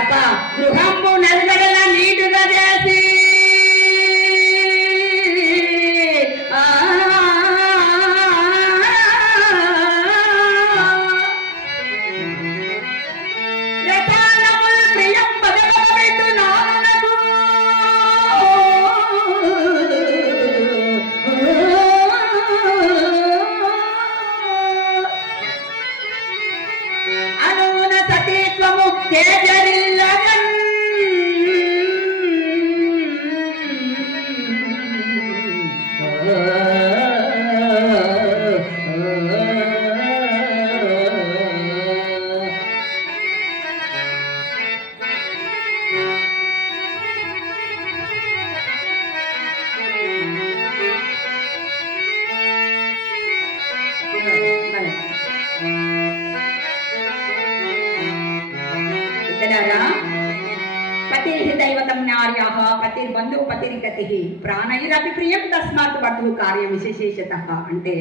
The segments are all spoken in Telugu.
ఒక గృహంపు నలుగడల నీటుగా చేసి ప్రాణైరపి ప్రియం తస్మాత్ వధు కార్య విశేషత అంటే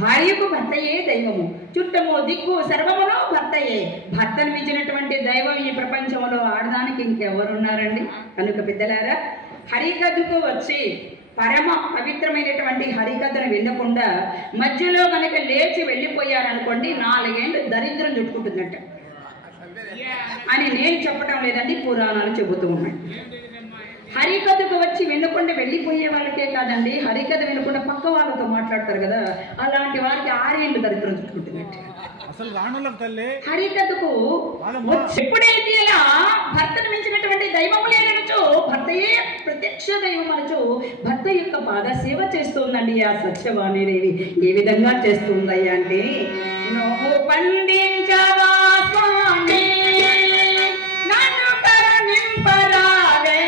భార్యకు భర్తయే దైవము, చుట్టము దిక్కు సర్వములో భర్తయే. భర్తను మించినటువంటి దైవం ఈ ప్రపంచంలో ఆడదానికి ఇంకెవరున్నారండి? కనుక పెద్దలారా, హరికథకు వచ్చి పరమ పవిత్రమైనటువంటి హరికథను వినకుండా మధ్యలో కనుక లేచి వెళ్ళిపోయారనుకోండి, 4 ఏళ్ళు దరిద్రం చుట్టుకుంటుందట అని నేను చెప్పటం లేదండి, పురాణాలు చెబుతూ ఉన్నాయి. హరికథకు వచ్చి వినకుండా వెళ్ళిపోయే వాళ్ళకే కాదండి, హరికథ వినకుండా పక్క వాళ్ళతో మాట్లాడతారు కదా, అలాంటి వారికి 6 ఏళ్ళు దరిద్రం చుట్టుకుంటున్నట్టు. హరికథకు ఎప్పుడైతే ఇలా భర్తను మించినటువంటి దైవము లేదనొచ్చు, భర్తయే ప్రత్యక్ష దైవం అనొచ్చు, భర్త యొక్క పాద సేవ చేస్తుందండి ఆ సత్యవాణిదేవి. ఏ విధంగా చేస్తుందయ్యా అంటే, నువ్వు పండించవా స్వామి నన్ను కరుణింపరావే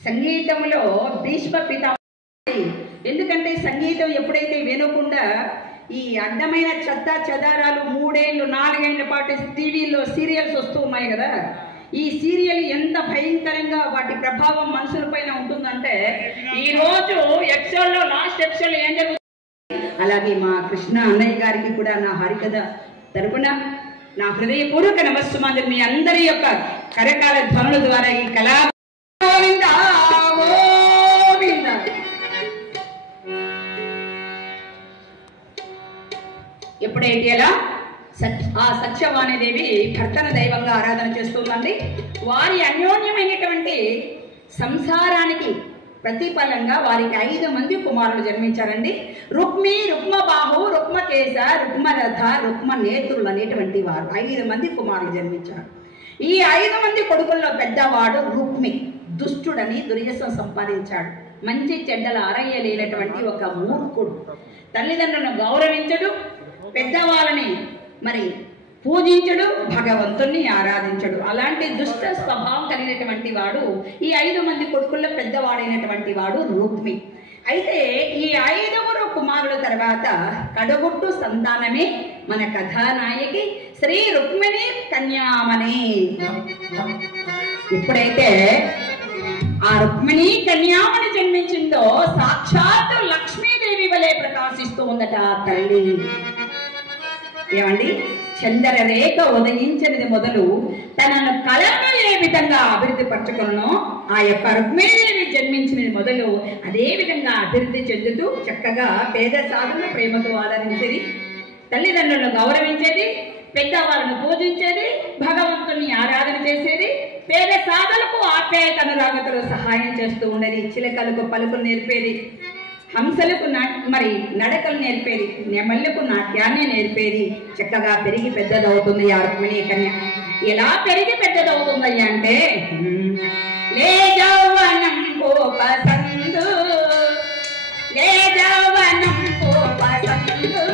సంగీతంలో భీష్మ పితామహుడు. ఎందుకంటే సంగీతం ఎప్పుడైతే వినకుండా ఈ అడ్డమైన చెత్త చెదారాలు 3 ఏళ్ళు 4 ఏళ్ల పాటు టీవీలో సీరియల్స్ వస్తూ ఉన్నాయి కదా, ఈ సీరియల్ ఎంత భయంకరంగా వాటి ప్రభావం మనుషుల పైన ఉంటుందంటే, ఈరోజు ఎపిసోడ్లో లాస్ట్ ఎపిసోడ్ ఏం జరుగుతుంది, అలాగే మా కృష్ణ అన్నయ్య గారికి కూడా నా హరికథ తరపున నా హృదయపూర్వక నమస్సుమాంజలి. మీ అందరి యొక్క కరకాల ధ్వనుల ద్వారా ఈ కళా గోవింద గోవింద. ఎప్పుడైతే ఎలా ఆ సత్యవాణిదేవి భర్తను దైవంగా ఆరాధన చేస్తుందండి. వారి అన్యోన్యమైనటువంటి సంసారానికి ప్రతిఫలంగా వారికి 5 మంది కుమారులు జన్మించారండి. రుక్మి, రుక్మబాహు, రుక్మకేశ, రుక్మరథ, రుక్మనేత్రులు అనేటువంటి వారు 5 మంది కుమారులు జన్మించారు. ఈ 5 మంది కొడుకుల్లో పెద్దవాడు రుక్మి దుష్టుడని దుర్యసం సంపాదించాడు. మంచి చెడ్డల అరయ్యలేనటువంటి ఒక మూర్ఖుడు. తల్లిదండ్రులను గౌరవించడు, పెద్దవాళ్ళని మరి పూజించడు, భగవంతుణ్ణి ఆరాధించడు. అలాంటి దుష్ట స్వభావం కలిగినటువంటి వాడు ఈ 5 మంది కొడుకుల్లో పెద్దవాడైనటువంటి వాడు రుక్మి. అయితే ఈ 5 కుమారుల తర్వాత కడగుట్టు సంతానమే మన కథానాయకి శ్రీ రుక్మిణి కన్యామణి. ఎప్పుడైతే ఆ రుక్మిణి కన్యామణి జన్మించిందో సాక్షాత్ లక్ష్మీదేవి వలె ప్రకాశిస్తూ ఉందట ఆ తల్లి. ఏమండి, చంద్రరేఖ ఉదయించినది మొదలు తనను కళను ఏ విధంగా అభివృద్ధి పరచుకున్నో ఆ యొక్క రుక్మిణీదేవి జన్మించినది మొదలు అదే విధంగా అభివృద్ధి చెందుతూ చక్కగా పేద సాధువుల ప్రేమతో ఆదరించేది, తల్లిదండ్రులను గౌరవించేది, పెద్దవాళ్ళను పూజించేది, భగవంతుని ఆరాధన చేసేది, పేద సాధులకు ఆప్యాయత అనురాగతలో సహాయం చేస్తూ ఉండేది, చిలకలకు పలుకులు నేర్పేది, హంసలకు మరి నడకలు నేర్పేది, నెమళ్ళకు నాట్యాన్ని నేర్పేది. చక్కగా పెరిగి పెద్దదవుతుంది ఆ రుక్మిణీ కన్య. ఎలా పెరిగి పెద్దదవుతుందయ్యా అంటే, లే జౌవనం కోపసందు, లే జౌవనం కోపసందు,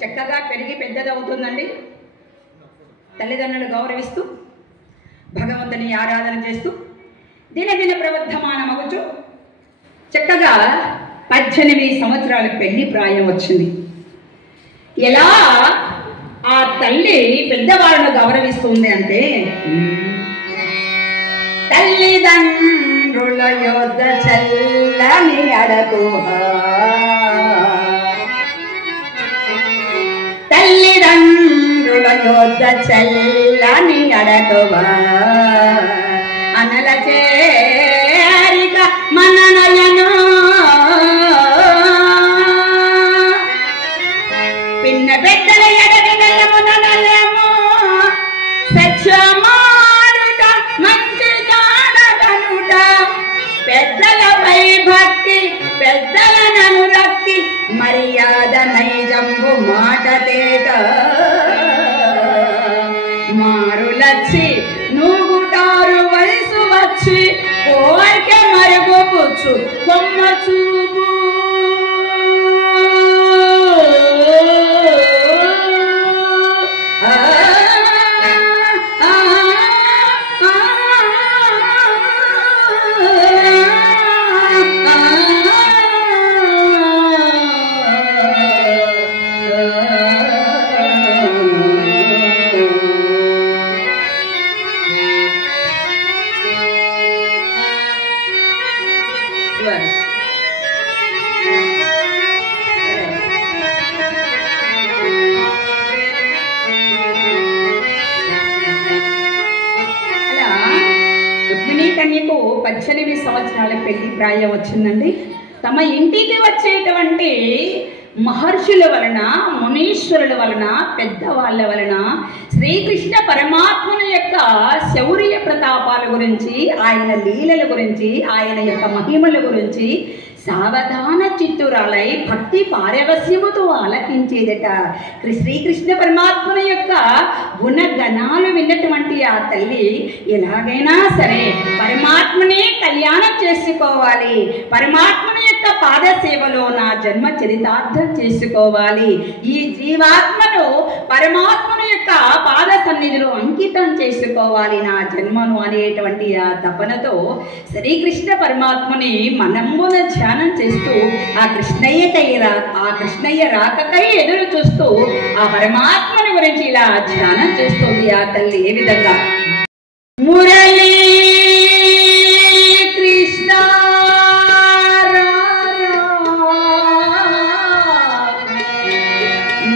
చక్కగా పెరిగి పెద్దదవుతుందండి. తల్లిదండ్రులను గౌరవిస్తూ భగవంతుని ఆరాధన చేస్తూ దినదిన ప్రవర్ధమానమగుచు చక్కగా 18 సంవత్సరాల పెళ్లి ప్రాయం వచ్చింది. ఎలా ఆ తల్లి పెద్దవాళ్ళను గౌరవిస్తుంది అంటే, తల్లిదండ్రుల యొద్ద చల్లని అడకు, తల్లిదండ్రుల యొద్ద చల్లని అడకువా, అనల చేరిక మననయను పిన్న పెద్దల ఎడగనయముననయము సత్యమారుట మంచి జానగనుట, పెద్దలపై భక్తి పెద్దలను రక్తి మర్యాదను అభిప్రాయం వచ్చిందండి. తమ ఇంటికి వచ్చేటువంటి మహర్షుల వలన, మునీశ్వరుల వలన, పెద్దవాళ్ళ వలన శ్రీకృష్ణ పరమాత్ముని యొక్క శౌర్య ప్రతాపాల గురించి, ఆయన లీలల గురించి, ఆయన యొక్క మహిమల గురించి సావధాన చిత్తురాలై భక్తి పారవస్యముతో ఆలకించేదట. శ్రీకృష్ణ పరమాత్ముని యొక్క గుణగణాలు విన్నటువంటి ఆ తల్లి ఎలాగైనా సరే పరమాత్మనే కళ్యాణం చేసుకోవాలి, పరమాత్మని యొక్క పాద సేవలో నా జన్మ చరితార్థం చేసుకోవాలి, ఈ జీవాత్మను పరమాత్మని యొక్క పాద సన్నిధిలో అంకితం చేసుకోవాలి నా జన్మను అనేటువంటి ఆ తపనతో శ్రీకృష్ణ పరమాత్మని మనమున ధ్యానం చేస్తూ ఆ కృష్ణయ్య రాకకై ఎదురు చూస్తూ ఆ పరమాత్మని గురించి ఇలా ధ్యానం చేస్తుంది ఆ తల్లి. ఏ విధంగా మురళీ కృష్ణ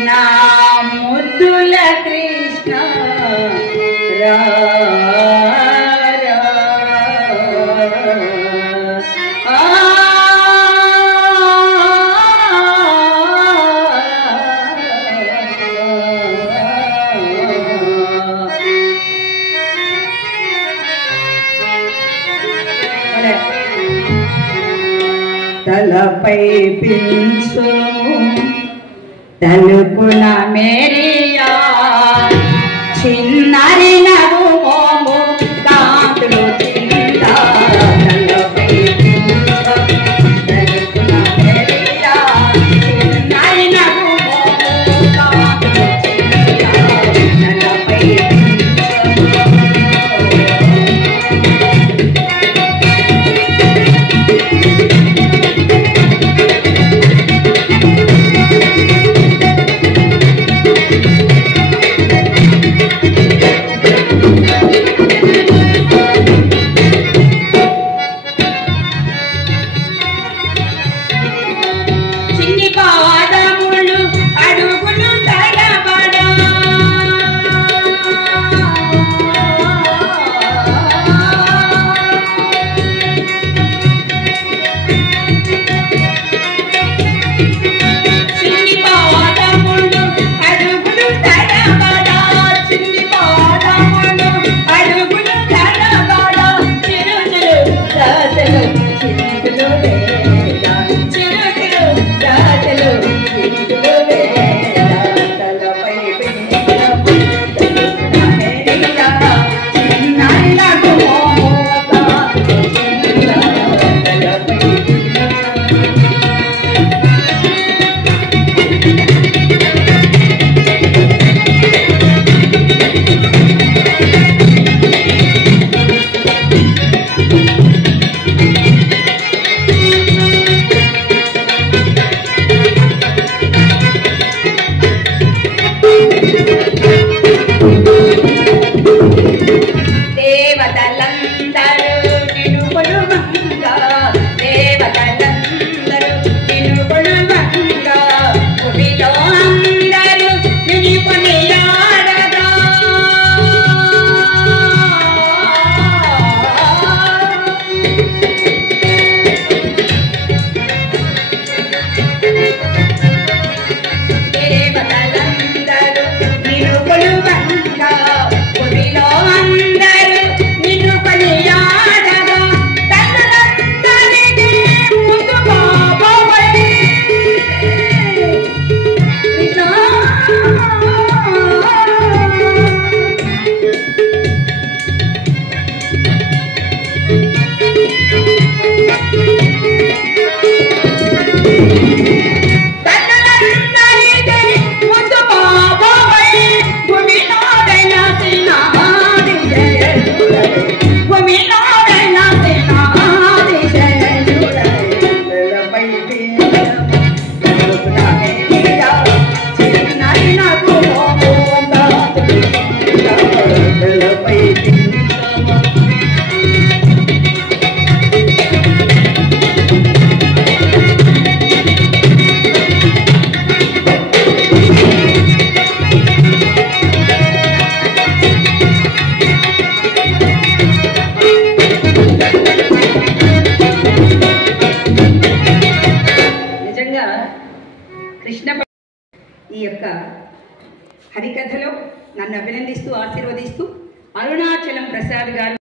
నా ముద్దుల కృష్ణ రా తలపై పించుము తలుపున మేరియా చిన్నరి నగు మోము కాంతులు చింద తలపై పించుము తలుపున మేరియా చిన్నరి నగు మోము కాంతులు చింద తలపై కృష్ణ ఈ యొక్క హరికథలో నన్ను అభినందిస్తూ ఆశీర్వదిస్తూ అరుణాచలం ప్రసాద్ గారు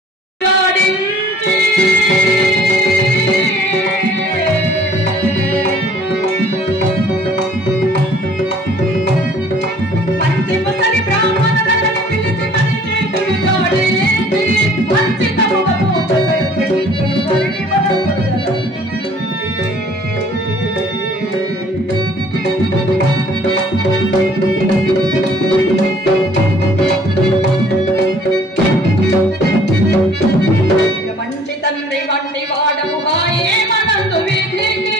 మంచి తండ్రి వంటి వాడము ఏమనందు విధికి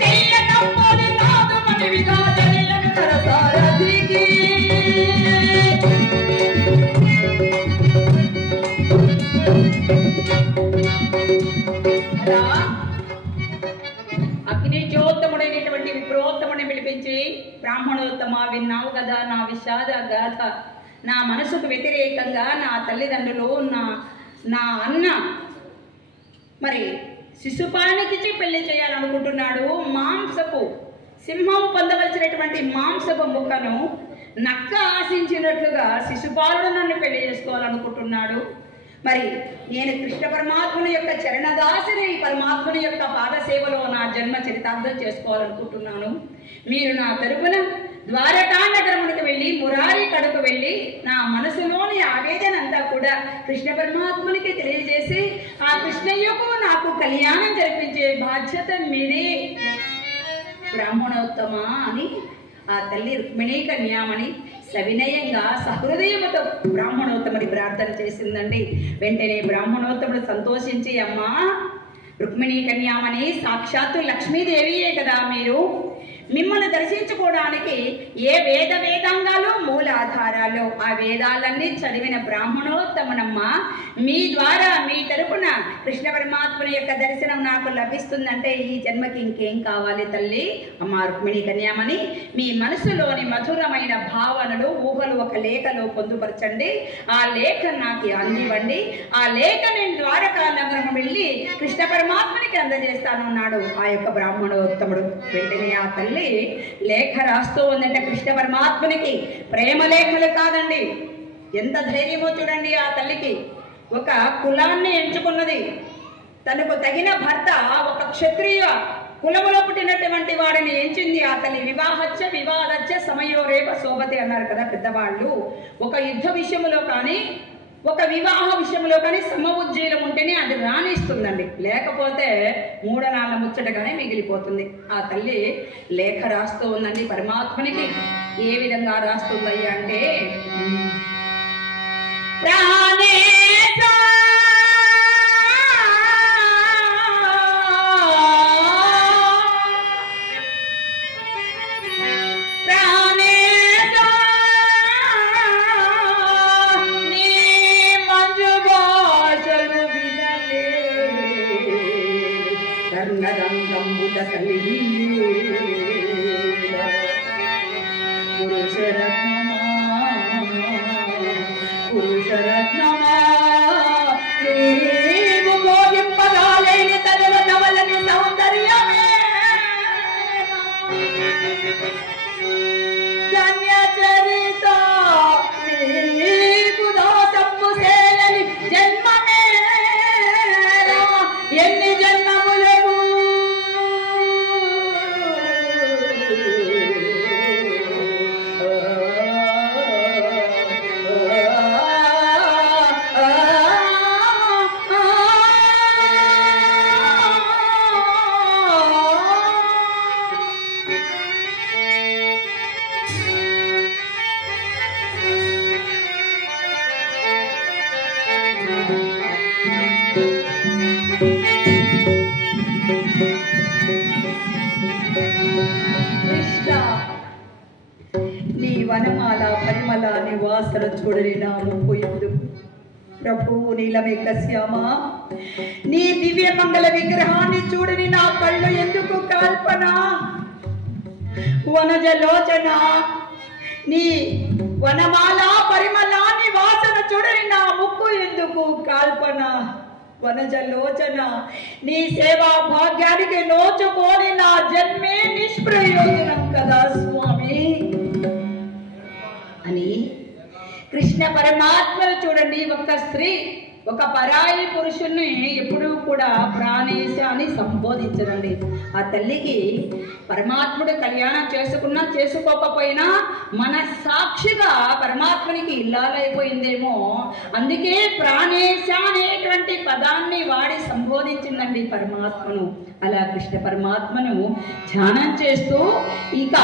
చెయ్యకపోది నాదు మనవిగా జనియను నరసారథికి అగ్ని జ్యోతముడైనటువంటి విప్రోత్తముని పిలిపించి, బ్రాహ్మణోత్తమ విన్నావు కదా నా విషాద గాథ, నా మనసుకు వ్యతిరేకంగా నా తల్లిదండ్రులు నా అన్న మరి శిశుపాలకిచ్చి పెళ్లి చేయాలనుకుంటున్నాడు. మాంసపు సింహము పొందవలసినటువంటి మాంసపు ముక్కను నక్క ఆశించినట్లుగా శిశుపాలుడు నన్ను పెళ్లి చేసుకోవాలనుకుంటున్నాడు. మరి నేను కృష్ణ పరమాత్ముని యొక్క చరణదాసిని, పరమాత్ముని యొక్క పాదసేవలో నా జన్మ చరితార్థం చేసుకోవాలనుకుంటున్నాను. మీరు నా తరపున ద్వారకా నగరమునికి వెళ్ళి మురారి కడకు వెళ్ళి నా మనసులోని ఆవేదన అంతా కూడా కృష్ణ పరమాత్మునికి తెలియజేసి ఆ కృష్ణయ్యకు నాకు కళ్యాణం జరిపించే బాధ్యత మీదే బ్రాహ్మణోత్తమ అని ఆ తల్లి రుక్మిణీ కన్యామణి సవినయంగా సహృదయముతో బ్రాహ్మణోత్తముడి ప్రార్థన చేసిందండి. వెంటనే బ్రాహ్మణోత్తముడు సంతోషించి, అమ్మా రుక్మిణీ కన్యామణి సాక్షాత్తు లక్ష్మీదేవియే కదా, మీరు మిమ్మల్ని దర్శించుకోవడానికి ఏ వేదాంగాలు మూలాధారాలు ఆ వేదాలన్నీ చదివిన బ్రాహ్మణోత్తమనమ్మ, మీ ద్వారా మీ తరపున కృష్ణ పరమాత్మని యొక్క దర్శనం నాకు లభిస్తుందంటే ఈ జన్మకి ఇంకేం కావాలి తల్లి? అమ్మ రుక్మిణీ కన్యామణి, మీ మనసులోని మధురమైన భావనలు ఊహలు ఒక లేఖలో పొందుపరచండి, ఆ లేఖ నాకు అందివ్వండి, ఆ లేఖ నేను ద్వారకా నగరం వెళ్ళి కృష్ణ పరమాత్మనికి అందజేస్తాను అన్నాడు ఆ యొక్క బ్రాహ్మణోత్తముడు. వెంటనే ఆ తల్లి లేఖ రాస్తూ ఉందంటే కృష్ణ పరమాత్మనికి ప్రేమ లేఖలు కాదండి, ఎంత ధైర్యమో చూడండి. ఆ తల్లికి ఒక కులాన్ని ఎంచుకున్నది, తనకు తగిన భర్త ఒక క్షత్రియ కులములో పుట్టినటువంటి వాడిని ఎంచింది ఆ తల్లి. వివాహచ్చ సమయో రేప శోభతే అన్నారు కదా పెద్దవాళ్ళు. ఒక యుద్ధ విషయంలో కానీ ఒక వివాహ విషయంలో కానీ సమఉజ్జీలం ఉంటేనే అది రాణిస్తుందండి, లేకపోతే మూఢనాళ్ళ ముచ్చటగానే మిగిలిపోతుంది. ఆ తల్లి లేఖ రాస్తూ ఉందండి పరమాత్మనికి. ఏ విధంగా రాస్తుందయ్యా అంటే, పురుషరత్నమా నీవు గోయింపగాలేని తనవని సౌందర్యమే ధన్య చరిత నీకు దోషము సేయని జన్మమే ఎన్ని జన్మములకు వనమాల పరిమళ నివాసన చూడని నా ముప్పు ఎందుకు ప్రభు నీలమేఘ శ్యామ, నీ దివ్య మంగళ విగ్రహాన్ని చూడని నా కళ్ళు ఎందుకు కల్పన? వనజలోచన నీ వనమాల పరిమళ నివాసన చూడని నా ముక్కు ఎందుకు కల్పన? వనజలోచన నీ సేవా భాగ్యానికి నోచుకోని నా జన్మే నిష్ప్రయోజనం కదా స్వామి అని కృష్ణ పరమాత్మను చూడండి. ఒక స్త్రీ ఒక పరాయి పురుషుణ్ణి ఎప్పుడూ కూడా ప్రాణేశ అని సంబోధించడండి. ఆ తల్లికి పరమాత్ముడు కళ్యాణం చేసుకున్నా చేసుకోకపోయినా మన సాక్షిగా పరమాత్మునికి ఇల్లాలైపోయిందేమో, అందుకే ప్రాణేశ అనేటువంటి పదాన్ని వాడి సంబోధించిందండి పరమాత్మను. అలా కృష్ణ పరమాత్మను ధ్యానం చేస్తూ ఇక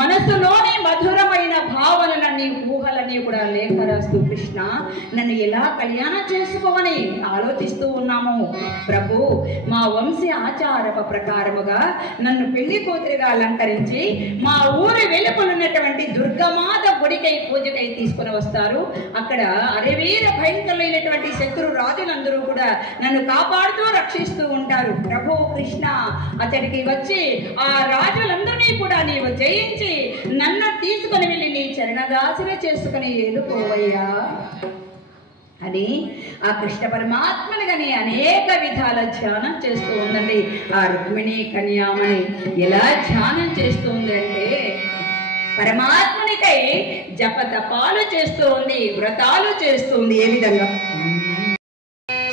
మనసులోని మధురమైన భావనలన్నీ ఊహలన్నీ కూడా లేఖ రాస్తూ కృష్ణ నన్ను ఎలా కళ్యాణం చేసుకోమని ఆలోచిస్తూ ఉన్నాము ప్రభు. మా వంశీ ఆచార ప్రకారముగా నన్ను పెళ్లి కూతురిగా అలంకరించి మా ఊరి వెలుపలున్నటువంటి దుర్గమాత గుడికై పూజకై తీసుకుని వస్తారు. అక్కడ అరవీర భయంకరమైనటువంటి శత్రు రాజులందరూ కూడా నన్ను కాపాడుతూ రక్షిస్తూ ఉంటారు. ప్రభు కృష్ణ అతడికి వచ్చి ఆ రాజులందరినీ కూడా నీవు జయించి నన్ను తీసుకుని వెళ్ళి నీ చరణదాసిన చేసుకుని ఏలుకోవయ్యా అని ఆ కృష్ణ పరమాత్మని అనేక విధాల ధ్యానం చేస్తూ ఉందండి. ఆ రుక్మిణి కన్యామణి ఎలా ధ్యానం చేస్తుంది అంటే పరమాత్మనికై జపతపాలు చేస్తూ ఉంది, వ్రతాలు చేస్తుంది. ఏ విధంగా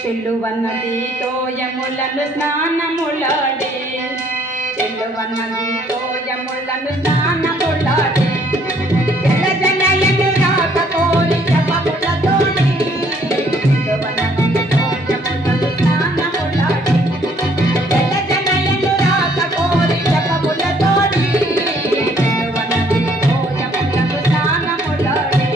చెల్లువన్నదితో యములను స్నానములాడే, చెల్లువన్నదితో యములను స్నానములాడే, జలజనయను రాక కోరి జపములతోని, చెల్లువన్నదితో యములను స్నానములాడే, జలజనయను రాక కోరి జపములతోని, చెల్లువన్నదితో యములను స్నానములాడే.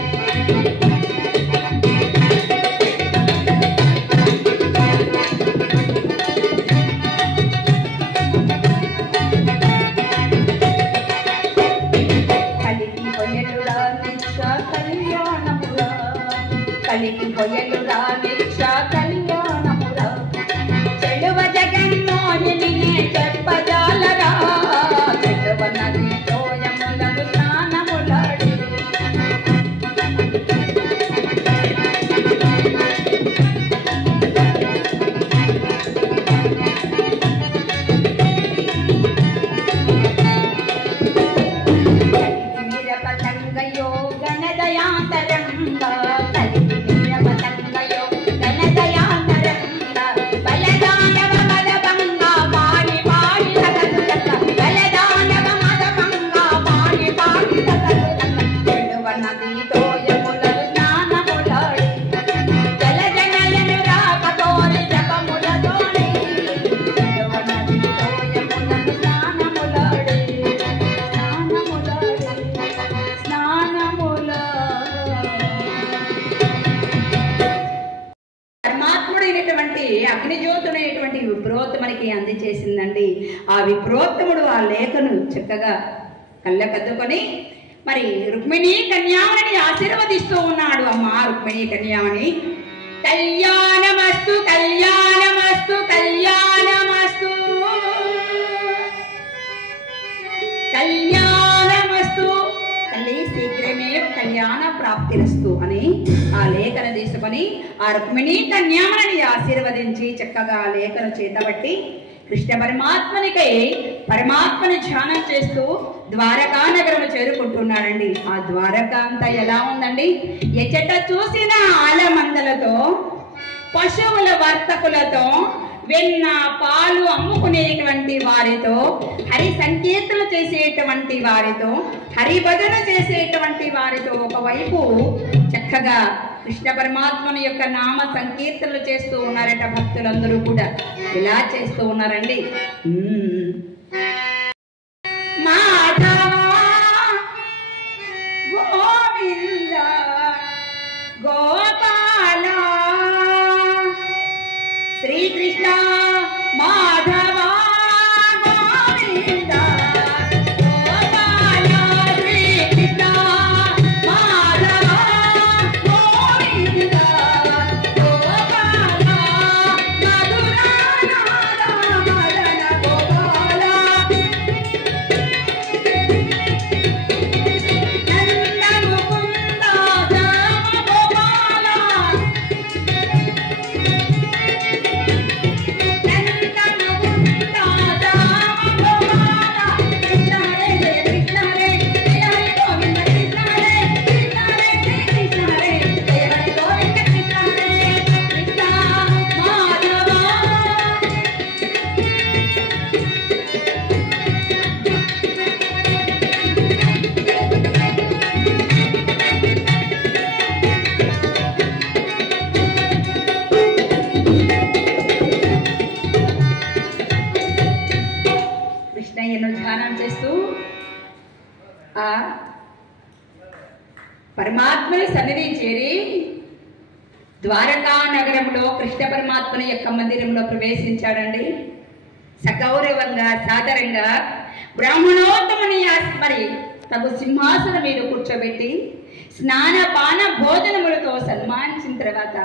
కలికి పొయ్యలురా నిక్ష కళ్యాణమురా, చెడువ జగన్మోహిని చెప్పజాలరా, చెడువ నది తోయములను స్నానములాడి. కలికి పతంగయో గణదయాంతరంగా, అగ్నిజ్యోతుడైనటువంటి విప్రోత్తముడు మనకి అందజేసిందండి. ఆ విప్రోత్తముడు ఆ లేఖను చక్కగా కళ్ళకద్దుకొని మరి రుక్మిణి కన్యామణిని ఆశీర్వదిస్తూ ఉన్నాడు. అమ్మా రుక్మిణి కన్యామణి, కళ్యాణమస్తు కళ్యాణమస్తు కళ్యాణమస్తు కళ్యాణమస్తు, తల్లి శీఘ్రమే కళ్యాణ ప్రాప్తిరస్తు అని ఆ లేఖను తీసుకొని ఆ రుక్మిణి కన్యామణిని ఆశీర్వదించి చక్కగా ఆ లేఖను చేతబట్టి కృష్ణ పరమాత్మనికై పరమాత్మని ధ్యానం చేస్తూ ద్వారకా నగరము చేరుకుంటున్నాడండి. ఆ ద్వారకా అంతా ఎలా ఉందండి, ఎచట చూసిన ఆలమందలతో, పశువుల వర్తకులతో, వెన్న పాలు అమ్ముకునేటువంటి వారితో, హరి సంకీర్తన చేసేటువంటి వారితో, హరిభజన చేసేటువంటి వారితో, ఒకవైపు చక్కగా కృష్ణ పరమాత్మని యొక్క నామ సంకీర్తనలు చేస్తూ ఉన్నారట భక్తులందరూ కూడా. ఇలా చేస్తూ ఉన్నారండి. మాధవ గోవింద గోపాల, శ్రీకృష్ణ మాధవ గోవింద గోపాల, శ్రీకృష్ణ మాధవ గోవింద గోపాల, మధురానాద మదన గోపాల, నంద ముకుంద రామ గోపాల, పరమాత్మని సన్నిధి చేరి ద్వారకా నగరంలో కృష్ణ పరమాత్మని యొక్క మందిరంలో ప్రవేశించాడండి. సగౌరవంగా సాదరంగా బ్రాహ్మణోత్తముని మరి తగు సింహాసనం మీద కూర్చోబెట్టి స్నానపాన భోజనములతో సన్మానించిన తర్వాత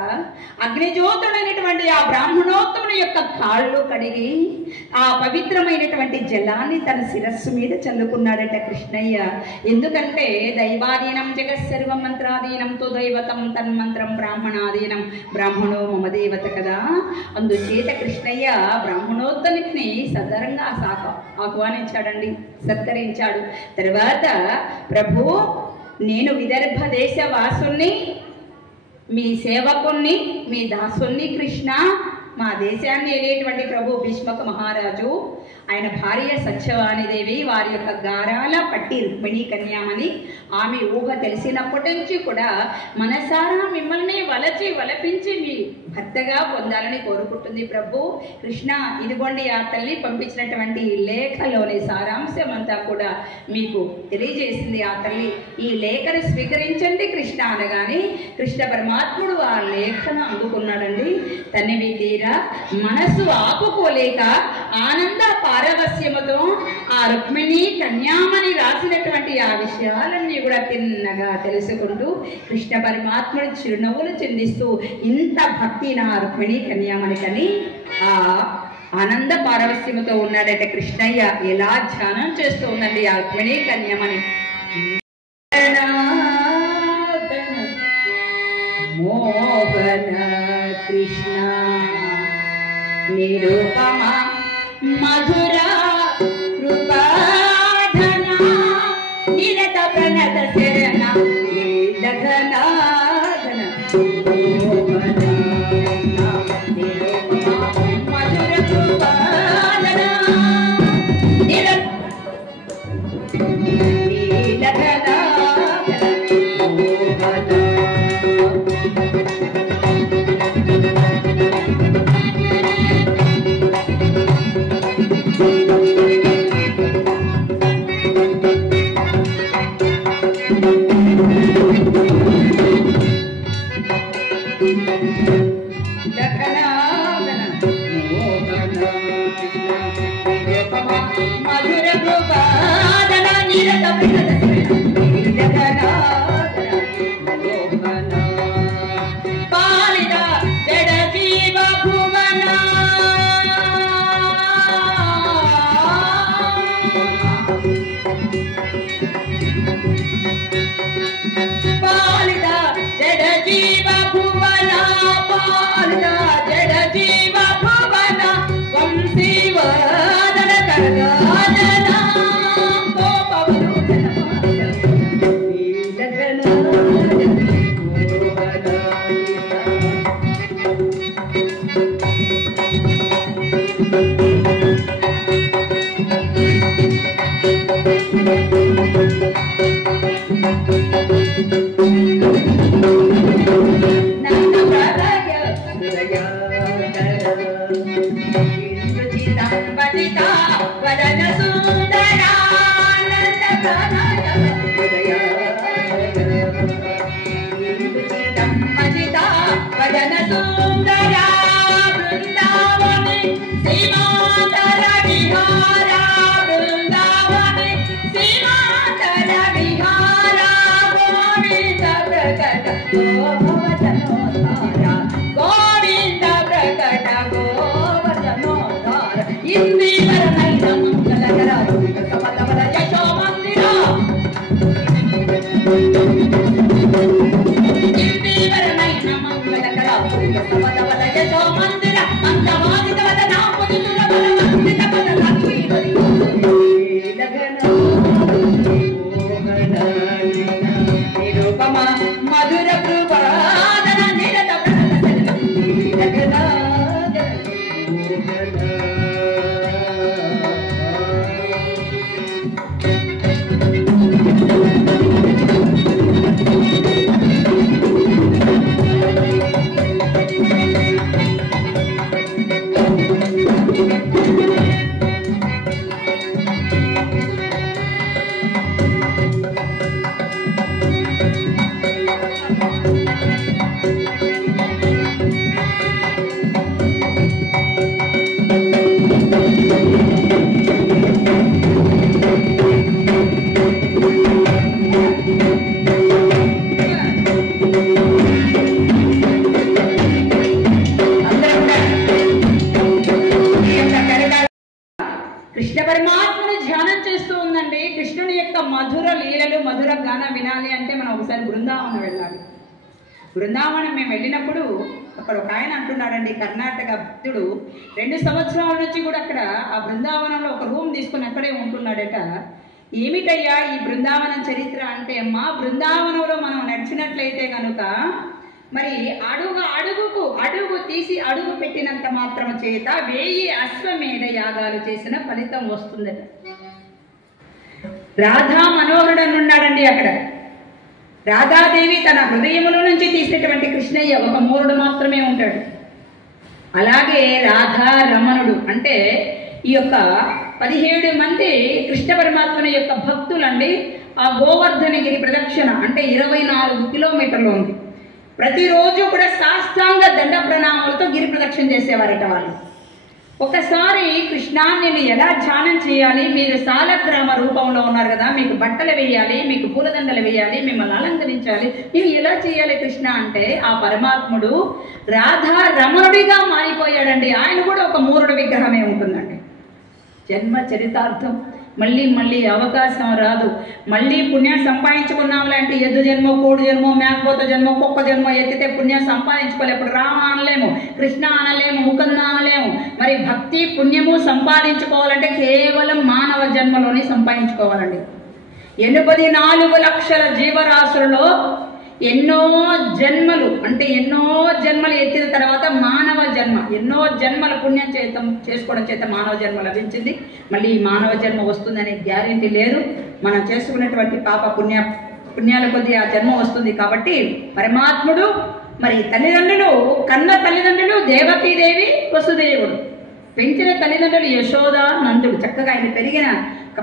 అగ్నిజ్యోతుడైనటువంటి ఆ బ్రాహ్మణోత్తముని యొక్క కాళ్ళు కడిగి ఆ పవిత్రమైనటువంటి జలాన్ని తన శిరస్సు మీద చల్లుకున్నాడట కృష్ణయ్య. ఎందుకంటే దైవాధీనం జగత్సర్వ మంత్రాధీనంతో దైవతం తన్మంత్రం బ్రాహ్మణాధీనం బ్రాహ్మణో మమ దేవత కదా. అందుచేత కృష్ణయ్య బ్రాహ్మణోత్తముని సదరంగా ఆహ్వానించాడండి, సత్కరించాడు. తర్వాత ప్రభు, నేను విదర్భ దేశ వాసుని, మీ సేవకుణ్ణి, మీ దాసుని కృష్ణ. మా దేశాన్ని వెళ్ళేటువంటి ప్రభు భీష్మక మహారాజు, ఆయన భార్య సత్యవాణిదేవి, వారి యొక్క గారాల పట్టి రుక్మిణీ కన్యామని. ఆమె ఊహ తెలిసినప్పటి నుంచి కూడా మనసారా మిమ్మల్ని వలపించి మీ భర్తగా పొందాలని కోరుకుంటుంది ప్రభు. కృష్ణ, ఇదిగోండి ఆ తల్లి పంపించినటువంటి లేఖలోని సారాంశం అంతా కూడా మీకు తెలియజేసింది ఆ తల్లి. ఈ లేఖను స్వీకరించండి కృష్ణ అనగానే కృష్ణ పరమాత్ముడు ఆ లేఖను అందుకున్నాడండి. తనివి తీరా మనసు ఆపుకోలేక ఆనంద పారవస్యముతో ఆ రుక్మిణి కన్యామని రాసినటువంటి ఆ విషయాలన్నీ కూడా తిన్నగా తెలుసుకుంటూ కృష్ణ పరమాత్ముడు చిరునవ్వులు చెందిస్తూ ఇంత భక్తి నా రుక్మిణి కన్యామని కని ఆ ఆనంద పారవస్యముతో ఉన్నాడట కృష్ణయ్య. ఎలా ధ్యానం చేస్తూ ఉందండి ఆ రుక్మిణి కన్యామని. మోహన కృష్ణ నిరూపమ మధుర కృపాధన నిరత ప్రణత శరణ లీలఘనాధన మోహన నిరూపమ మధుర కృపాధన నిరత లీలఘనాధన మోహన. పరమాత్మను ధ్యానం చేస్తూ ఉందండి. కృష్ణుని యొక్క మధుర లీలలు, మధుర గానం వినాలి అంటే మనం ఒకసారి బృందావనం వెళ్ళాలి. బృందావనం మేము వెళ్ళినప్పుడు అక్కడ ఒక ఆయన అంటున్నాడండి, కర్ణాటక భక్తుడు, 2 సంవత్సరాల నుంచి కూడా అక్కడ ఆ బృందావనంలో ఒక రూమ్ తీసుకుని అక్కడే ఉంటున్నాడట. ఏమిటయ్యా ఈ బృందావనం చరిత్ర అంటే, మా బృందావనంలో మనం నడిచినట్లయితే కనుక మరి అడుగు తీసి అడుగు పెట్టినంత మాత్రం చేత 1000 అశ్వమేధ యాగాలు చేసిన ఫలితం వస్తుందట. రాధా మనోహరుడు అని ఉన్నాడండి అక్కడ. రాధాదేవి తన హృదయముల నుంచి తీసినటువంటి కృష్ణయ్య ఒక మూరుడు మాత్రమే ఉంటాడు. అలాగే రాధా రమణుడు అంటే ఈ యొక్క 17 మంది కృష్ణ పరమాత్మని యొక్క భక్తులండి. ఆ గోవర్ధనగిరి ప్రదక్షిణ అంటే 24 కిలోమీటర్లు ఉంది. ప్రతిరోజు కూడా సాష్టాంగ దండ ప్రణామాలతో గిరి ప్రదక్షిణ చేసేవారట వాళ్ళు. ఒకసారి కృష్ణ నేను ఎలా ధ్యానం చేయాలి, మీరు సాలగ్రామ రూపంలో ఉన్నారు కదా, మీకు బట్టలు వేయాలి, మీకు పూలదండలు వేయాలి, మిమ్మల్ని అలంకరించాలి, నేను ఎలా చేయాలి కృష్ణ అంటే ఆ పరమాత్ముడు రాధా రమణుడిగా మారిపోయాడండి. ఆయన కూడా ఒక మూరుడు విగ్రహమే ఉంటుందండి. జన్మ చరితార్థం మళ్ళీ అవకాశం రాదు. మళ్ళీ పుణ్యం సంపాదించుకున్నాం లాంటి ఎద్దు జన్మ, కోడి జన్మ, మేకపోత జన్మ, కుక్క జన్మ ఎత్తితే పుణ్యం సంపాదించుకోలేము. ఇప్పుడు రామ అనలేము, కృష్ణ అనలేము, ముకుంద అనలేము. మరి భక్తి పుణ్యము సంపాదించుకోవాలంటే కేవలం మానవ జన్మలోనే సంపాదించుకోవాలండి. 84 లక్షల జీవరాశులలో ఎన్నో జన్మలు అంటే ఎన్నో జన్మలు ఎత్తిన తర్వాత మానవ జన్మ, ఎన్నో జన్మల పుణ్యం చేసుకోవడం చేత మానవ జన్మ లభించింది. మళ్ళీ ఈ మానవ జన్మ వస్తుందనే గ్యారెంటీ లేదు. మనం చేసుకున్నటువంటి పాప పుణ్యాల కొద్దీ ఆ జన్మ వస్తుంది. కాబట్టి పరమాత్ముడు మరి తల్లిదండ్రులు, కన్న తల్లిదండ్రులు దేవకీదేవి, వసుదేవుడు, పెంచిన తల్లిదండ్రులు యశోద, నందుడు. చక్కగా ఆయన పెరిగిన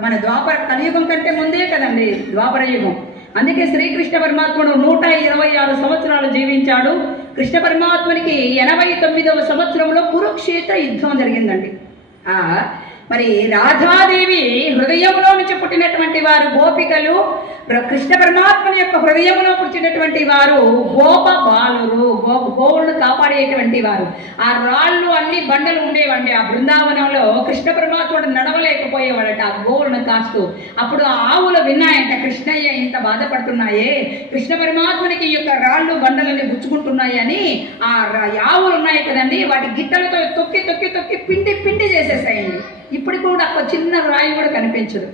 మన ద్వాపర కలియుగం కంటే ముందే కదండి ద్వాపర యుగం. అందుకే శ్రీకృష్ణ పరమాత్ముడు 126 సంవత్సరాలు జీవించాడు. కృష్ణ పరమాత్మునికి 89వ సంవత్సరంలో కురుక్షేత్ర యుద్ధం జరిగిందండి. మరి రాధాదేవి హృదయంలో నుంచి పుట్టినటువంటి వారు గోపికలు, కృష్ణ పరమాత్మని యొక్క హృదయంలో పుట్టినటువంటి వారు గోప బాలురు, గోవులను కాపాడేటువంటి వారు. ఆ రాళ్ళు అన్ని బండలు ఉండేవండి ఆ బృందావనంలో. కృష్ణ పరమాత్ముడు నడవలేకపోయేవాడట ఆ గోవులను కాస్తూ. అప్పుడు ఆ ఆవులు విన్నాయంట, కృష్ణయ్య ఇంత బాధపడుతున్నాయే, కృష్ణ పరమాత్మునికి ఈ యొక్క రాళ్ళు బండలని గుచ్చుకుంటున్నాయి అని ఆ ఆవులు ఉన్నాయి కదండి, వాటి గిట్టలతో తొక్కి తొక్కి తొక్కి పిండి పిండి చేసేసాయండి. ఇప్పుడు కూడా ఒక చిన్న రాయి కూడా కనిపించదు.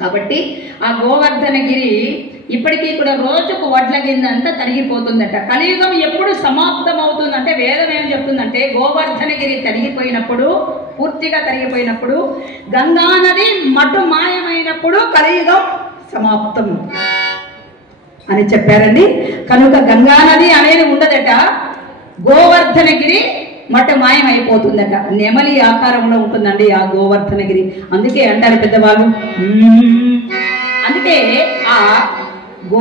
కాబట్టి ఆ గోవర్ధనగిరి ఇప్పటికీ కూడా రోజుకు వడ్ల కింద అంతా తరిగిపోతుందట. కలియుగం ఎప్పుడు సమాప్తం అవుతుందంటే వేదం ఏం చెప్తుందంటే, గోవర్ధనగిరి తరిగిపోయినప్పుడు, పూర్తిగా తరిగిపోయినప్పుడు, గంగా నది మటు మాయమైనప్పుడు కలియుగం సమాప్తం అని చెప్పారండి. కనుక గంగా నది అనేది ఉండదట, గోవర్ధనగిరి మటు మాయమైపోతుందట. నెమలి ఆకారంలో ఉంటుందండి ఆ గోవర్ధనగిరి. అందుకే అంటారు పెద్దవాళ్ళు. అందుకే ఆ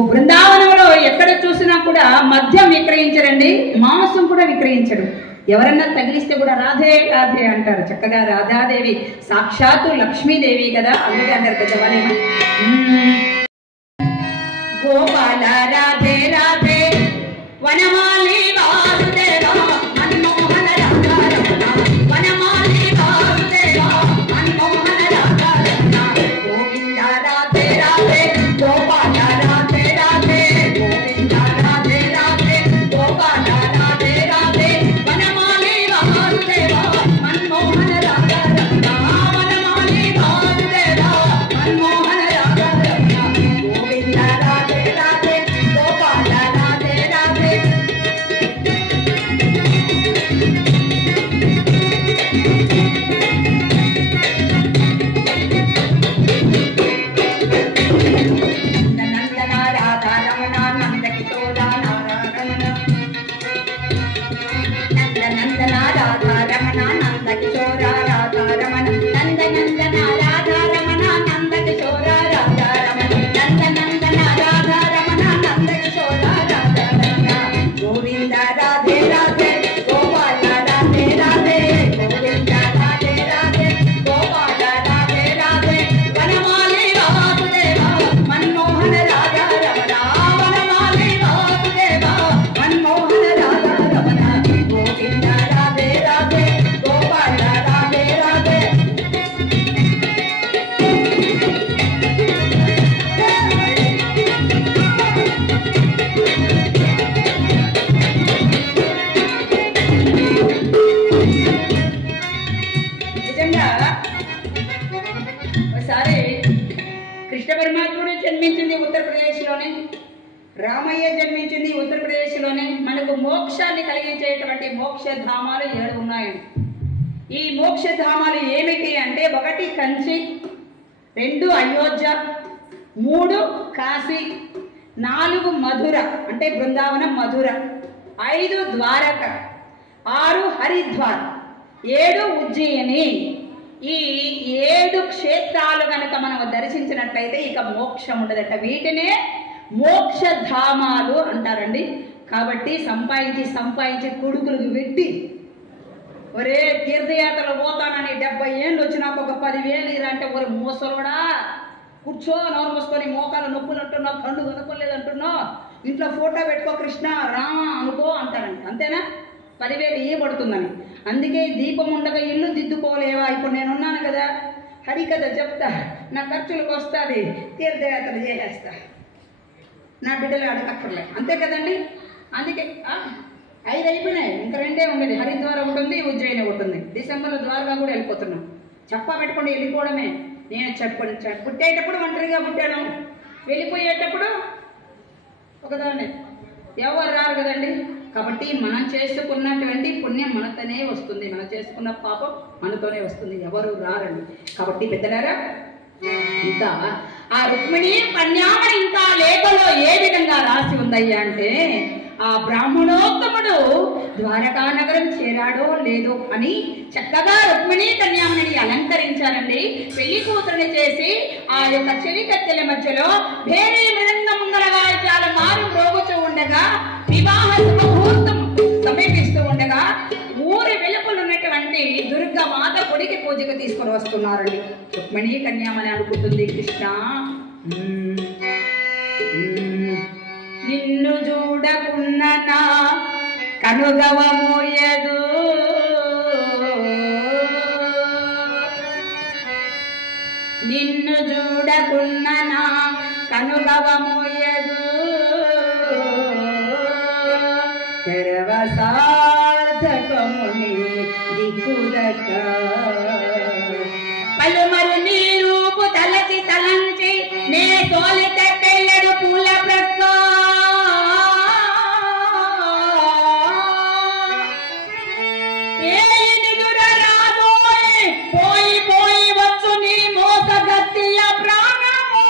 బృందావనంలో ఎక్కడ చూసినా కూడా మద్యం విక్రయించరండి, మాంసం కూడా విక్రయించరు. ఎవరన్నా తగిలిస్తే కూడా రాధే రాధే అంటారు. చక్కగా రాధాదేవి సాక్షాత్తు లక్ష్మీదేవి కదా, అందుకే అంటారు పెద్దవాళ్ళు. గోపాల రాధే రాధే వనమాలి వాసుదేవా మన్మోహన రాధా రమణ, వనమాలి వాసుదేవా మన్మోహన రాధా రమణ, గోవింద రాధే రాధే గోపాల రాధే రాధే, గోవింద రాధే రాధే గోపాల రాధే రాధే, వనమాలి వాసుదేవా మన్మోహన రాధా రమణ, వనమాలి వాసుదేవా మన్మోహన రాధా రమణ, గోవింద రాధే రాధే గోపాల రాధే రాధే. విధంగా ఒకసారి కృష్ణ పరమాత్ముడు జన్మించింది ఉత్తరప్రదేశ్లోనే, రామయ్య జన్మించింది ఉత్తరప్రదేశ్లోనే. మనకు మోక్షాన్ని కలిగించేటువంటి మోక్షధామాలు 7 ఉన్నాయండి. ఈ మోక్షధామాలు ఏమిటి అంటే 1 కంచి, 2 అయోధ్య, 3 కాశీ, 4 మధుర అంటే బృందావనం మధుర, 5 ద్వారక, 6 హరిద్వార్, 7 ఉజ్జయిని. ఈ 7 క్షేత్రాలు కనుక మనం దర్శించినట్లయితే ఇక మోక్షం ఉండదట. వీటినే మోక్షధామాలు అంటారండి. కాబట్టి సంపాదించి కొడుకులకు పెట్టి, ఒరే తీర్థయాత్రలు పోతానని 70 ఏళ్ళు వచ్చినాక ఒక 10,000 ఇరంటే ఒరే మోసలోడా కూర్చో, నోరు మూసుకొని, మోకాలు నొప్పులు అంటున్నావు, కళ్ళు కనుక్కోలేదంటున్నావు, ఇంట్లో ఫోటో పెట్టుకో, కృష్ణ రామ అనుకో అంటారండి. అంతేనా? 10,000 ఇవ్వబడుతుందని. అందుకే దీపం ఉండగా ఇల్లు దిద్దుకోలేవా? ఇప్పుడు నేనున్నాను కదా, హరికథ చెప్తా, నా ఖర్చులకు వస్తుంది, తీర్థయాత్రలు చేసేస్తా, నా బిడ్డలు అడగక్కర్లే. అంతే కదండి. అందుకే 5 అయిపోయినాయి, ఇంకా 2 ఉండేది. హరిద్వారం ఉంటుంది, ఉజ్జయిని ఉంటుంది. డిసెంబర్లో ద్వారకా కూడా వెళ్ళిపోతున్నాం. చెప్పా పెట్టుకోండి, వెళ్ళిపోవడమే. నేను పుట్టేటప్పుడు ఒంటరిగా పుట్టాను, వెళ్ళిపోయేటప్పుడు ఒకదాన్ని, ఎవరు రారు కదండి. కాబట్టి మనం చేసుకున్నటువంటి పుణ్యం మనతోనే వస్తుంది, మనం చేసుకున్న పాపం మనతోనే వస్తుంది, ఎవరు రారండి. కాబట్టి పెద్దలారా, ఇంకా ఆ రుక్మిణి కన్యామణి ఇంకా లేఖలో ఏ విధంగా రాసి ఉందయ్యా అంటే, ఆ బ్రాహ్మణోత్తముడు ద్వారకా నగరం చేరాడో లేదో అని చక్కగా రుక్మిణి కన్యామణిని అలంకరించారండి. పెళ్లి కూతురుని చేసి ఆ యొక్క చెలికత్తెల మధ్యలో భేరీ మృదంగ మంగళ వాయిద్యాల మారు మ్రోగుతూ ఉండగా, వివాహ ముహూర్తం సమీపిస్తూ ఉండగా ఊరి వెలుపలు ఉన్నటువంటి దుర్గా మాత గుడికి పూజకు తీసుకొని వస్తున్నారండి. రుక్మిణి కన్యామణి అనుకుంటుంది, కృష్ణ నిన్ను చూడకున్న నా కనుగవమోయదు, నిన్ను చూడకున్న నా కనుగవమోయదు, తెరవసార్థకముని దిక్కుదక పలుమరు నీ రూపు తలచి తలంచి నే తోలిత పెళ్ళడు పూల ప్రక్క పోయి పోయి వచ్చు నీ మోసగత్తియ ప్రాణమో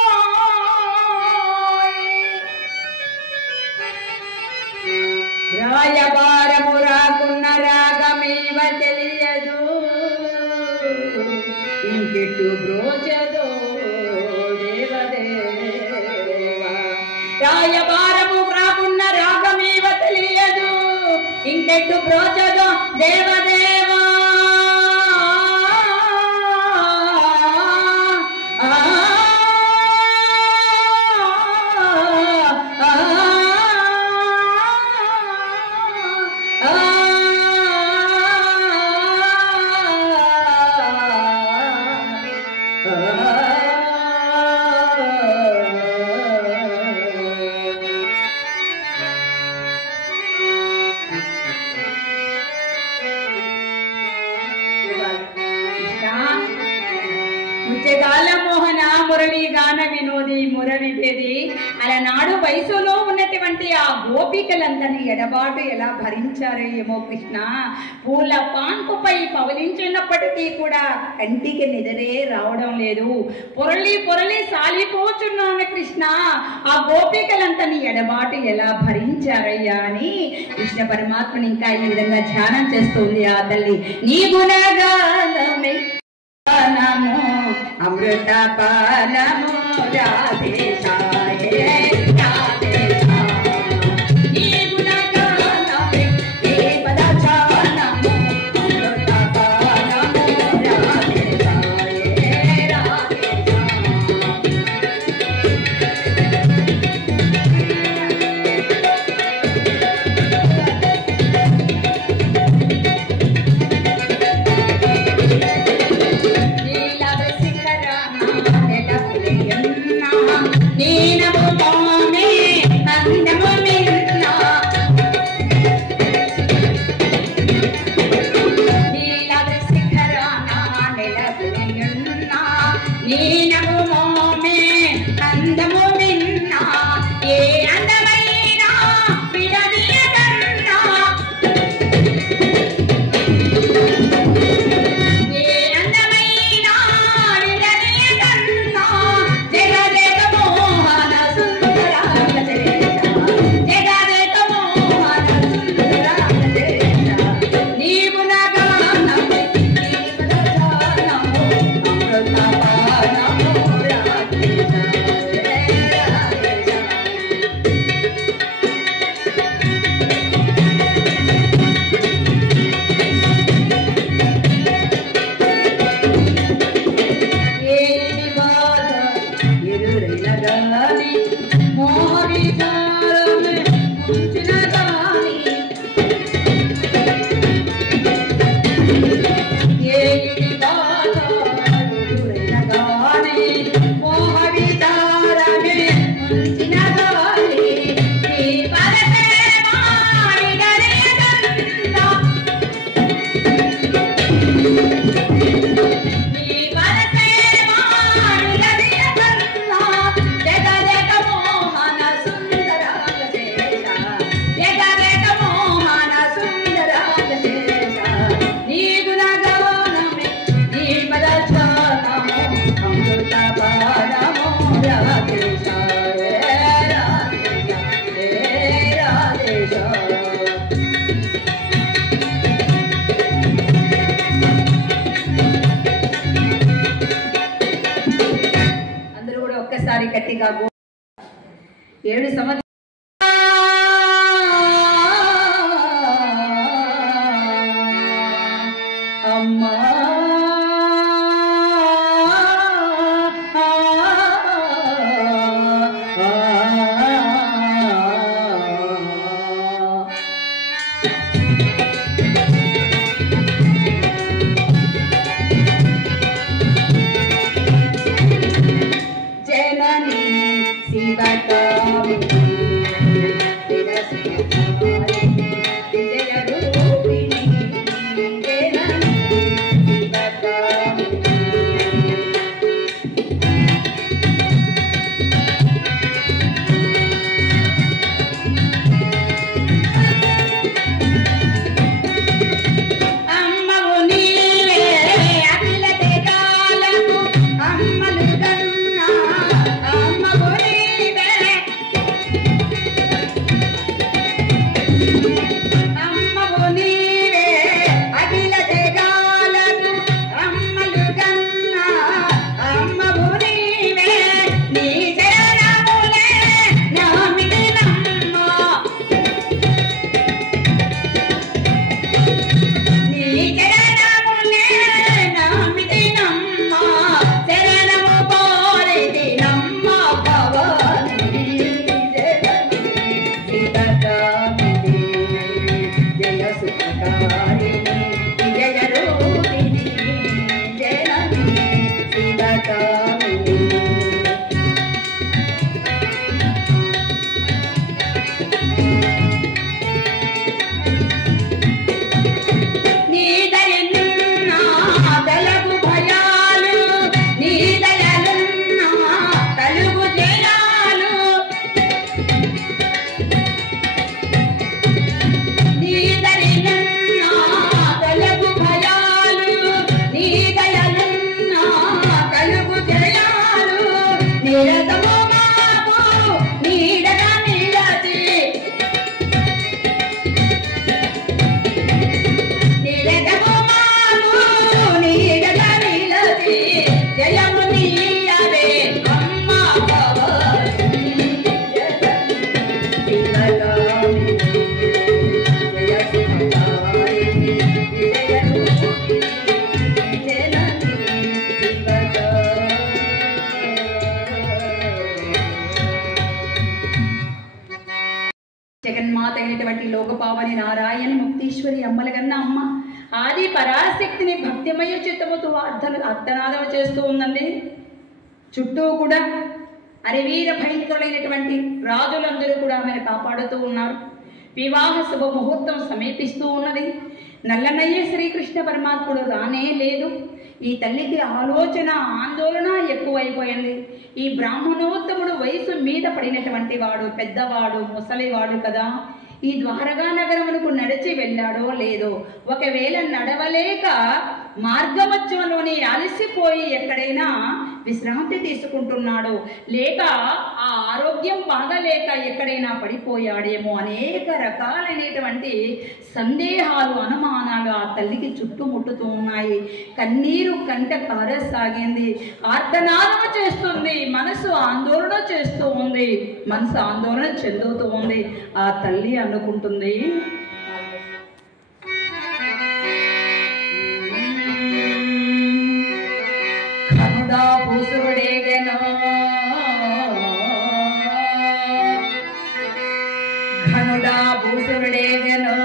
రాయబారము రాకున్న రాగమేవ తెలియదు, ఇంకెట్టు బ్రోచదో దేవదేవా. రాయబారము రాకున్న రాగమేవ తెలియదు, ఇంకెట్టు బ్రోచదో దేవదేవా. మోహన మురళి గాన వినోది మురవిభేది అలనాడు వయసులో ఉన్నటువంటి ఆ గోపికలందరినీ ఎడబాటు ఎలా భరించారో ఏమో కృష్ణ. పూల పాన్పుపై పవలించినప్పటికీ కూడా కంటికి నిద్రే రావడం లేదు. పొరలి పొరలి సాలిపోచున్నాను కృష్ణ, ఆ గోపికలందరినీ ఎడబాటు ఎలా భరించారయ్యా అని కృష్ణ పరమాత్మని ఇంకా ఈ విధంగా ధ్యానం చేస్తుంది ఆ తల్లి. నీ గుణగానమే నమో అమృత పానమో రాధేశాయే ఇక 7 సంవత్సరాలు అమ్మా జననీ శివకామిని జగన్మాత అయినటువంటి లోకపావని నారాయణ ముక్తీశ్వరి అమ్మలగన్న అమ్మ ఆది పరాశక్తిని భక్తిమయ చిత్తముతో అర్ధనాదం చేస్తూ ఉందండి. చుట్టూ కూడా అరివీర భయంకరులైనటువంటి రాజులందరూ కూడా ఆమెను కాపాడుతూ ఉన్నారు. వివాహ శుభ ముహూర్తం సమీపిస్తూ ఉన్నది. నల్లనయ్య శ్రీకృష్ణ పరమాత్ముడు రానే లేదు. ఈ తల్లికి ఆలోచన ఆందోళన ఎక్కువైపోయింది. ఈ బ్రాహ్మణోత్తముడు వయసు మీద పడినటువంటి వాడు, పెద్దవాడు, ముసలివాడు కదా. ఈ ద్వారకా నగరమునకు నడిచి వెళ్ళాడో లేదో, ఒకవేళ నడవలేక మార్గమధ్యంలోని అలసిపోయి ఎక్కడైనా విశ్రాంతి తీసుకుంటున్నాడో, లేక ఆ ఆరోగ్యం బాగలేక ఎక్కడైనా పడిపోయాడేమో, అనేక రకాలైనటువంటి సందేహాలు, అనుమానాలు ఆ తల్లికి చుట్టుముట్టుతూ ఉన్నాయి. కన్నీరు కంట కారసాగింది. ఆర్తనాదము చేస్తుంది. మనసు ఆందోళన చేస్తూ ఉంది. మనసు ఆందోళన చెందుతూ ఉంది. ఆ తల్లి అనుకుంటుంది, ఘనుడా భూసురుడేగెనో, ఘనుడా భూసురుడేగెనో,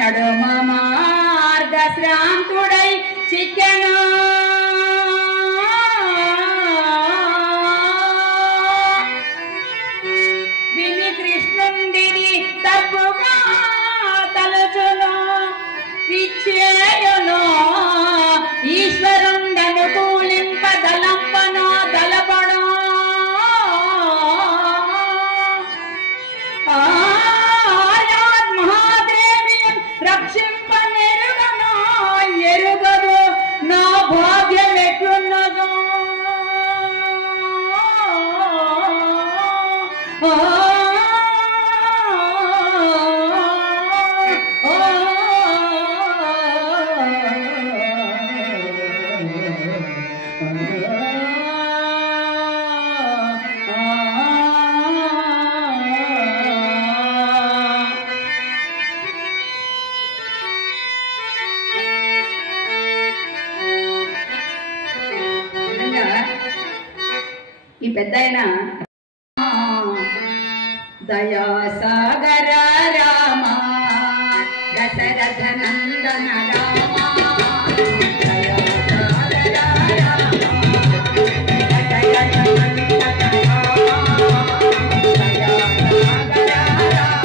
నడుమ మార్గ శ్రాంతుడై చిక్కెను, విని కృష్ణుండిని తప్పుగా తలచును, విచ్చేయును ఈశ్వరుండను కూలింప దలంపను దలపను, మహాదేవి రక్షింప నెరుగను ఎరుగదు నా పెద్ద ఆయన దయా సాగర రామ దశరథ నందన రామ దయా సాగర రామ దశరథ నందన రామ దయా సాగర రామ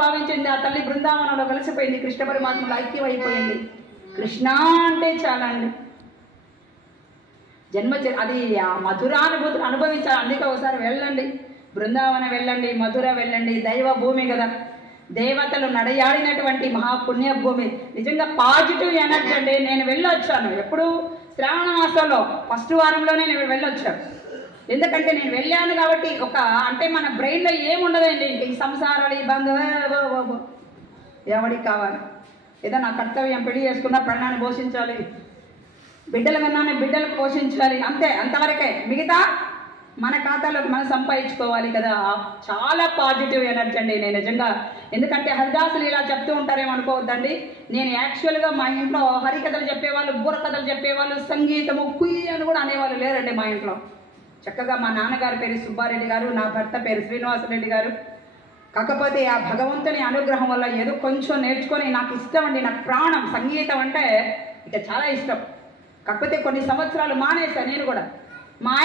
భావించింది ఆ తల్లి. బృందావనంలో కలిసిపోయింది, కృష్ణ పరమాత్మలో ఐక్యమైపోయింది. కృష్ణ అంటే చాలా అండి అది ఆ మధురానుభూతిని అనుభవించాలి. అందుకే ఒకసారి వెళ్ళండి, బృందావనం వెళ్ళండి, మధుర వెళ్ళండి. దైవ భూమి కదా, దేవతలు నడయాడినటువంటి మహాపుణ్య భూమి. నిజంగా పాజిటివ్ ఎనర్జీ అండి. నేను వెళ్ళొచ్చాను ఎప్పుడు శ్రావణ మాసంలో ఫస్ట్ వారంలోనే నేను వెళ్ళొచ్చాను. ఎందుకంటే నేను వెళ్ళాను కాబట్టి అంటే మన బ్రెయిన్లో ఏముండదండి, ఈ సంసారాలు, ఈ బంధువు ఎవడికి కావాలి, ఏదో నా కర్తవ్యం, పెళ్లి చేసుకున్న ప్రాణాన్ని పోషించాలి, బిడ్డలు కన్నానే బిడ్డలకు పోషించాలి, అంతే, అంతవరకే. మిగతా మన ఖాతాలోకి మనం సంపాదించుకోవాలి కదా. చాలా పాజిటివ్ ఎనర్జీ అండి నేను నిజంగా. ఎందుకంటే హరిదాసులు ఇలా చెప్తూ ఉంటారేమో అనుకోవద్దండి. నేను యాక్చువల్గా మా ఇంట్లో హరికథలు చెప్పేవాళ్ళు, బుర్రకథలు చెప్పేవాళ్ళు, సంగీతము కుయ్యి అని కూడా అనేవాళ్ళు లేరండి మా ఇంట్లో. చక్కగా మా నాన్నగారి పేరు సుబ్బారెడ్డి గారు, నా భర్త పేరు శ్రీనివాసరెడ్డి గారు. కాకపోతే ఆ భగవంతుని అనుగ్రహం వల్ల ఏదో కొంచెం నేర్చుకొని, నాకు ఇష్టం అండి, నాకు ప్రాణం సంగీతం అంటే ఇక చాలా ఇష్టం. కాకపోతే కొన్ని సంవత్సరాలు మానేసా నేను కూడా. మా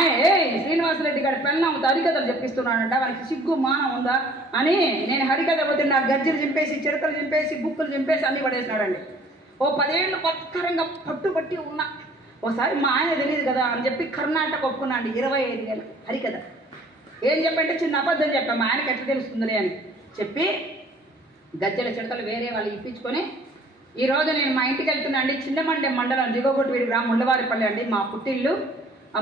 శ్రీనివాసరెడ్డి గారి పెళ్ళంతో హరికథలు చెప్పిస్తున్నాడంట, వారికి సిగ్గు మానం ఉందా అని నేను హరికథ పోతే నాకు గజ్జలు చింపేసి, చిరకలు చింపేసి, బుక్కులు చింపేసి అన్నీ పడేసినాడండి. ఓ 10 ఏళ్ళు పక్కరంగా పట్టుబట్టి ఉన్నా. ఓసారి మా ఆయన తెలియదు కదా అని చెప్పి కర్ణాటక ఒప్పుకున్నా అండి, 25 ఏళ్ళు హరికథ. ఏం చెప్పంటే చిన్న అబద్ధం చెప్పాను, మా ఆయనకి ఎట్లా తెలుస్తుంది అని చెప్పి గజ్జల చిడతలు వేరే వాళ్ళు ఇప్పించుకొని ఈరోజు నేను మా ఇంటికి వెళ్తున్నా అండి. చిన్నమండే మండలం దిగోగొట్టువీడి గ్రామం ఉండవారిపల్లి అండి మా పుట్టిల్లు.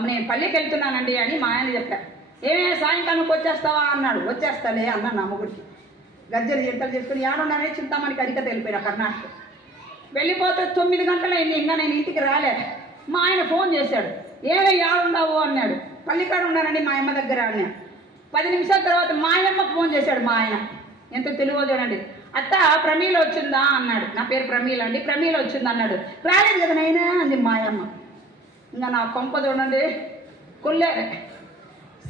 నేను పల్లెకి వెళ్తున్నానండి అని మా ఆయన చెప్పాను. ఏమే సాయంకాలంకి వచ్చేస్తావా అన్నాడు. వచ్చేస్తాలే అన్నాను నా మొగుడికి. గజ్జలు చిడతలు చేసుకుని ఏడున్నానే చింతామణికి హరికథ వెళ్ళిపోయినా కర్ణాటక. వెళ్ళిపోతే 9 గంటలైంది, ఇంకా నేను ఇంటికి రాలే. మా ఆయన ఫోన్ చేశాడు, ఏమే ఏడున్నావు అన్నాడు. పల్లికాడు ఉన్నానండి మా అమ్మ దగ్గర అన్నాడు. 10 నిమిషాల తర్వాత మా అమ్మకు ఫోన్ చేశాడు మా ఆయన. ఎంత తెలివో చూడండి. అత్త ప్రమీల వచ్చిందా అన్నాడు. నా పేరు ప్రమీల అండి. ప్రమీల వచ్చిందా అన్నాడు. రాలేదు కదా నైనా అంది మా అమ్మ. ఇంకా నా కొంప చూడండి కొల్లే.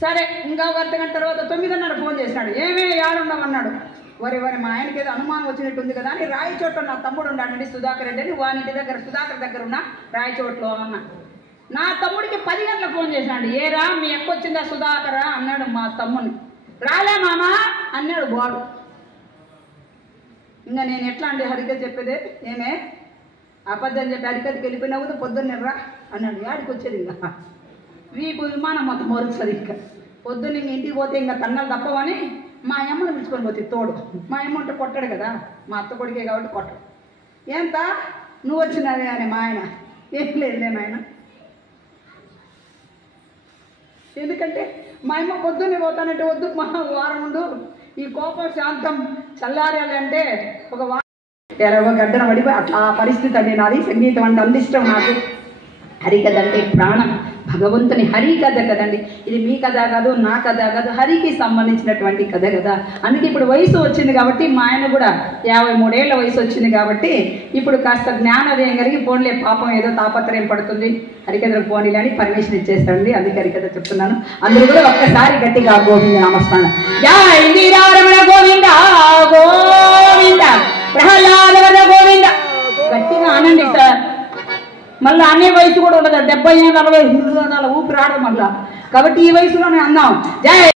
సరే ఇంకా 1 అర్ధగంట తర్వాత 9:30 ఫోన్ చేశాడు. ఏమే ఏడున్నావు అన్నాడు. వరి మా ఆయనకి ఏదో అనుమానం వచ్చినట్టుంది కదా అని రాయచోట్లో నా తమ్ముడు ఉన్నాడండి సుధాకర్ రెడ్డి అని, వాని ఇంటి దగ్గర సుధాకర్ దగ్గర ఉన్న రాయచోట్లో అన్న. నా తమ్ముడికి 10 గంటలకు ఫోన్ చేశాడు. ఏరా మీ అక్క వచ్చిందా సుధాకరా అన్నాడు మా తమ్ముడిని. రాలే మామా అన్నాడు వాడు. ఇంకా నేను ఎట్లా అండి హరికథ చెప్పేదే, ఏమే అబద్ధం చెప్పి హరికథకి వెళ్ళిపోయినావు పొద్దున్నే రా అన్నాడు. యాడికి వచ్చేది ఇంకా వీపు విమానం మొత్తం మరుస్తుంది. ఇంకా పొద్దున్న ఇంక ఇంటికి పోతే ఇంకా తన్నలు తప్పవని మా అమ్మను పిలుచుకొని పోతే తోడు. మా అమ్మ ఉంటే కొట్టాడు కదా, మా అత్త కొడుకే కాబట్టి కొట్టాడు. ఏంత నువ్వు వచ్చినది అని మా ఆయన, ఏం లేదులే నాయన. ఎందుకంటే మా అమ్మ పొద్దున్నే పోతానంటే వద్దు, మా వారం ముందు ఈ కోపం శాంతం చల్లారాలి అంటే ఒక గడ్డన పడిపోయి అట్లా ఆ పరిస్థితి అండి నాది. సంగీతం అంటే అందిష్టం నాకు. హరికథ అంటే ప్రాణం, భగవంతుని హరికథ కదండి. ఇది మీ కథ కాదు, నా కథ కాదు, హరికి సంబంధించినటువంటి కథ కదా. అందుకే ఇప్పుడు వయసు వచ్చింది కాబట్టి, మా ఆయన కూడా 53 ఏళ్ల వయసు వచ్చింది కాబట్టి ఇప్పుడు కాస్త జ్ఞానోదయం కలిగి పోన్లే పాపం ఏదో తాపత్రయం పడుతుంది, హరికథకు పోనీలే అని పర్మిషన్ ఇచ్చేస్తాండి. అందుకే హరికథ చెప్తున్నాను. అందరూ కూడా ఒక్కసారి గట్టిగా గోవింద నామస్మరణ. జై వీరారమణ గోవింద గోవింద, ప్రహ్లాద గోవింద. గట్టిగా ఆనండి సార్. మళ్ళీ అనే వయసు కూడా ఉండదు, 70 40 ఊపిరి రాడు మళ్ళా. కాబట్టి ఈ వయసులోనే అందాం. జై